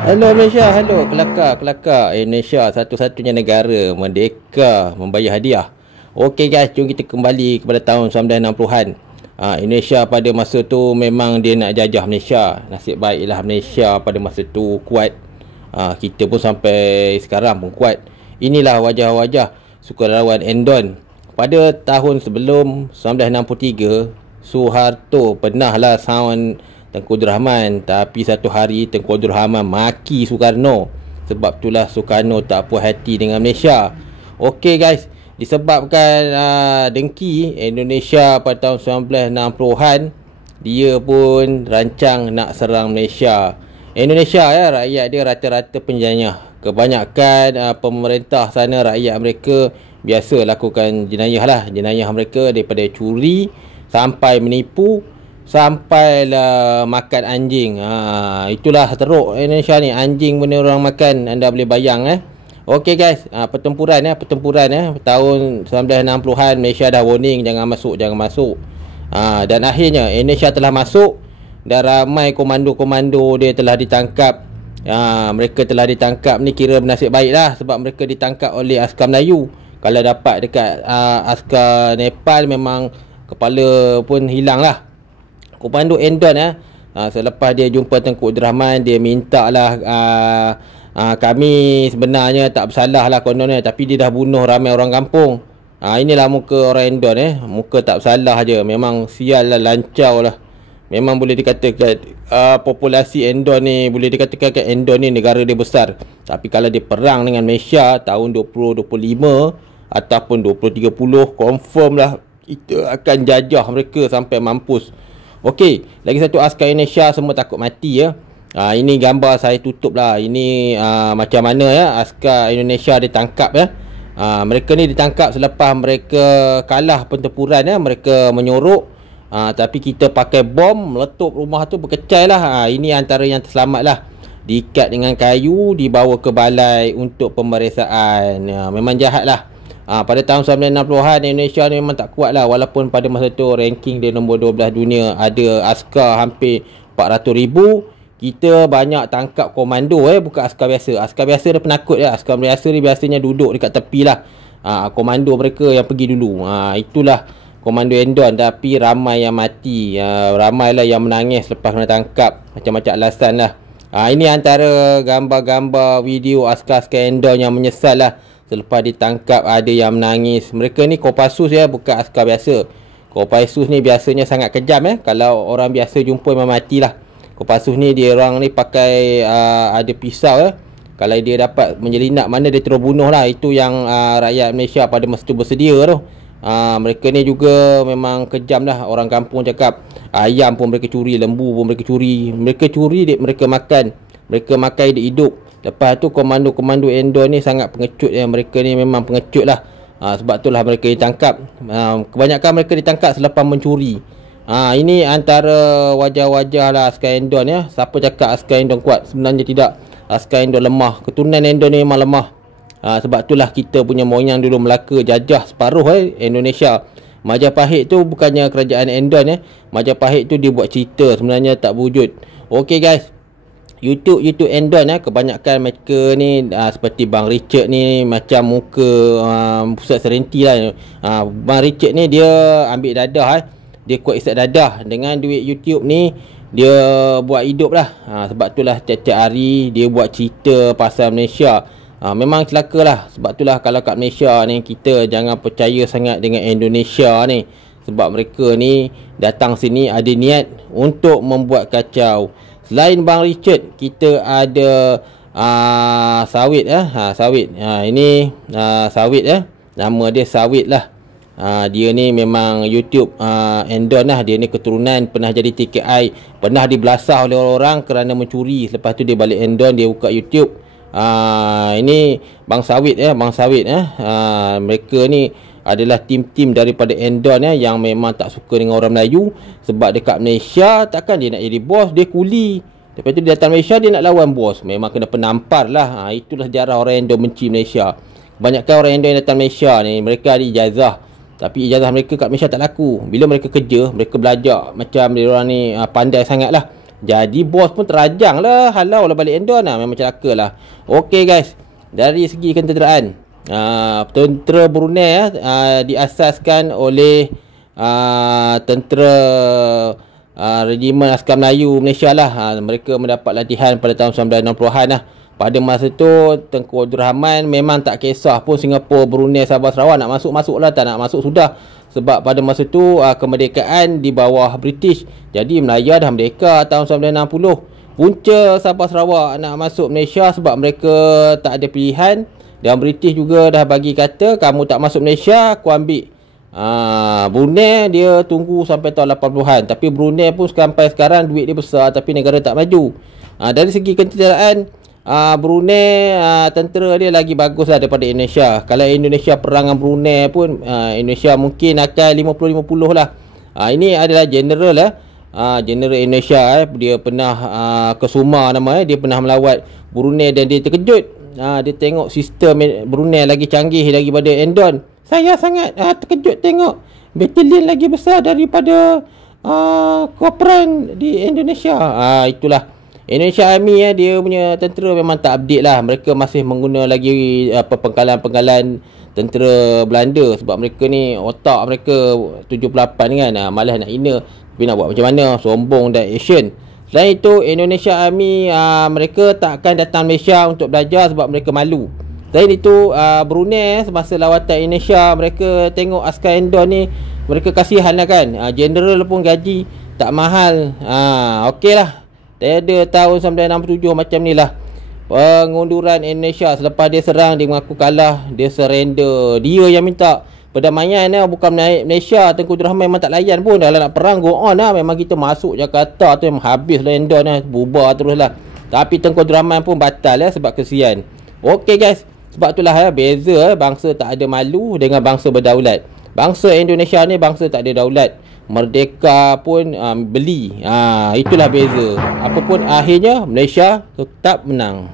Hello Malaysia, hello kelakar. Indonesia satu-satunya negara merdeka membayar hadiah. Okey guys, jom kita kembali kepada tahun 1960-an. Indonesia pada masa tu memang dia nak jajah Malaysia. Nasib baiklah Malaysia pada masa tu kuat. Kita pun sampai sekarang pun kuat. Inilah wajah-wajah sukarelawan Endon. Pada tahun sebelum 1963, Suharto pernahlah sound Tengku Abdul Rahman, tapi satu hari Tengku Abdul Rahman maki Soekarno. Sebab itulah Soekarno tak puas hati dengan Malaysia. Okey guys, disebabkan dengki Indonesia pada tahun 1960-an, dia pun rancang nak serang Malaysia. Indonesia ya, rakyat dia rata-rata penjajah. Kebanyakan pemerintah sana, rakyat mereka biasa lakukan jenayah lah. Jenayah mereka daripada curi sampai menipu, sampailah makan anjing. Itulah teruk Indonesia ni, anjing benda orang makan, anda boleh bayang Okey guys, pertempuran tahun 1960-an, Malaysia dah warning jangan masuk. Dan akhirnya Indonesia telah masuk dan ramai komando-komando dia telah ditangkap. Mereka telah ditangkap ni kira bernasib baiklah, sebab mereka ditangkap oleh askar Melayu. Kalau dapat dekat askar Nepal memang kepala pun hilang lah. Komando Endon selepas dia jumpa Tengku Abdul Rahman, dia minta lah kami sebenarnya tak bersalah lah kononnya, tapi dia dah bunuh ramai orang kampung. Inilah muka orang Endon muka tak bersalah je. Memang sial lah, lancau lah. Memang boleh dikatakan populasi Endon ni, boleh dikatakan Endon ni negara dia besar. Tapi kalau dia perang dengan Malaysia tahun 2025 ataupun 2030, confirm lah kita akan jajah mereka sampai mampus. Okey, lagi satu askar Indonesia semua takut mati ya. Ini gambar saya tutup lah. Ini macam mana askar Indonesia ditangkap mereka ni ditangkap selepas mereka kalah pertempuran mereka menyorok. Tapi kita pakai bom meletup rumah tu, berkecai lah. Ini antara yang terselamat lah. Diikat dengan kayu, dibawa ke balai untuk pemeriksaan. Memang jahat lah. Pada tahun 1960-an Indonesia ni memang tak kuat lah. Walaupun pada masa tu ranking dia nombor 12 dunia, ada askar hampir 400,000. Kita banyak tangkap komando bukan askar biasa. Askar biasa dia penakut Askar biasa ni biasanya duduk dekat tepi lah. Komando mereka yang pergi dulu. Itulah komando Endon. Tapi ramai yang mati, ramailah yang menangis lepas kena tangkap. Macam-macam alasan lah. Ini antara gambar-gambar video askar-askar Endon yang menyesal lah selepas ditangkap. Ada yang menangis. Mereka ni Kopassus bukan askar biasa. Kopassus ni biasanya sangat kejam Kalau orang biasa jumpa memang matilah. Kopassus ni dia orang ni pakai ada pisau Kalau dia dapat menyelinap mana, dia terus bunuh lah. Itu yang rakyat Malaysia pada masa tu bersedia tu. Mereka ni juga memang kejam lah. Orang kampung cakap ayam pun mereka curi, lembu pun mereka curi. Mereka curi, mereka makan. Mereka makan hidup-hidup. Lepas tu komando-komando Endon ni sangat pengecut Mereka ni memang pengecut lah. Sebab itulah mereka ditangkap. Kebanyakan mereka ditangkap selepas mencuri. Ini antara wajah-wajah lah askar Endon Siapa cakap askar Endon kuat? Sebenarnya tidak. Askar Endon lemah. Keturunan Endon ni memang lemah. Sebab itulah kita punya moyang dulu Melaka jajah separuh Indonesia. Majapahit tu bukannya kerajaan Endon Majapahit tu dia buat cerita, sebenarnya tak berwujud. Okey guys, YouTube Endon kebanyakan mereka ni seperti Bang Richard ni macam muka pusat serenti lah. Bang Richard ni dia ambil dadah dia kuat isap dadah. Dengan duit YouTube ni dia buat hidup lah. Sebab itulah tiap-tiap hari dia buat cerita pasal Malaysia. Memang celaka lah. Sebab itulah kalau kat Malaysia ni kita jangan percaya sangat dengan Indonesia ni. Sebab mereka ni datang sini ada niat untuk membuat kacau. Selain Bang Richard, kita ada Sawit Sawit. Ini Sawit nama dia Sawit lah. Dia ni memang YouTube Endon lah. Dia ni keturunan pernah jadi TKI, pernah dibelasah oleh orang kerana mencuri. Lepas tu dia balik Endon, dia buka YouTube. Ini Bang Sawit Bang Sawit mereka ni adalah tim-tim daripada Endon yang memang tak suka dengan orang Melayu. Sebab dekat Malaysia takkan dia nak jadi bos, dia kuli. Lepas tu dia datang Malaysia, dia nak lawan bos, memang kena penampar lah. Itulah sejarah orang Endon benci Malaysia. Kebanyakan orang Endon yang datang Malaysia ni, mereka ada ijazah, tapi ijazah mereka kat Malaysia tak laku. Bila mereka kerja, mereka belajar macam dia orang ni pandai sangat lah. Jadi bos pun terajang lah, halau lah balik Endon lah. Memang celaka lah. Okey guys, dari segi kententeraan, tentera Brunei diasaskan oleh tentera Regimen Askar Melayu Malaysia lah. Mereka mendapat latihan pada tahun 1960-an lah. Pada masa tu Tengku Abdul Rahman memang tak kisah pun Singapura, Brunei, Sabah, Sarawak nak masuk lah, tak nak masuk sudah. Sebab pada masa tu kemerdekaan di bawah British. Jadi Melaya dah merdeka tahun 1960. Punca Sabah Sarawak nak masuk Malaysia sebab mereka tak ada pilihan. Dan British juga dah bagi kata, kamu tak masuk Malaysia, aku ambil. Brunei dia tunggu sampai tahun 80-an. Tapi Brunei pun sampai sekarang duit dia besar tapi negara tak maju. Dari segi kententeraan, Brunei tentera dia lagi bagus lah daripada Indonesia. Kalau Indonesia perang dengan Brunei pun Indonesia mungkin akan 50-50 lah. Ini adalah general lah. General Indonesia dia pernah ke Sumar nama dia pernah melawat Brunei dan dia terkejut. Dia tengok sistem Brunei lagi canggih daripada Endon. Saya sangat terkejut tengok batalion lagi besar daripada Kopran di Indonesia. Itulah Indonesia Army dia punya tentera memang tak update lah. Mereka masih mengguna lagi pengkalan-pengkalan tentera Belanda. Sebab mereka ni otak mereka 78 kan, malas nak hina. Tapi nak buat macam mana, sombong dan Asian. Selain itu Indonesia Army mereka tak akan datang Malaysia untuk belajar sebab mereka malu. Selain itu Brunei semasa lawatan Indonesia, mereka tengok askar Endon ni, mereka kasihan lah kan. General pun gaji tak mahal. Okey lah. Ada tahun 1967 macam ni lah pengunduran Indonesia. Selepas dia serang, dia mengaku kalah, dia surrender. Dia yang minta perdamaian lah, bukan Malaysia. Tengku Abdul Rahman memang tak layan pun. Kalau nak perang go on lah. Memang kita masuk Jakarta tu memang habis lah Endon lah, bubar terus lah. Tapi Tengku Abdul Rahman pun batal lah sebab kesian. Okey guys, sebab itulah beza bangsa tak ada malu dengan bangsa berdaulat. Bangsa Indonesia ni bangsa tak ada daulat, merdeka pun beli. Itulah beza. Apapun akhirnya Malaysia tetap menang.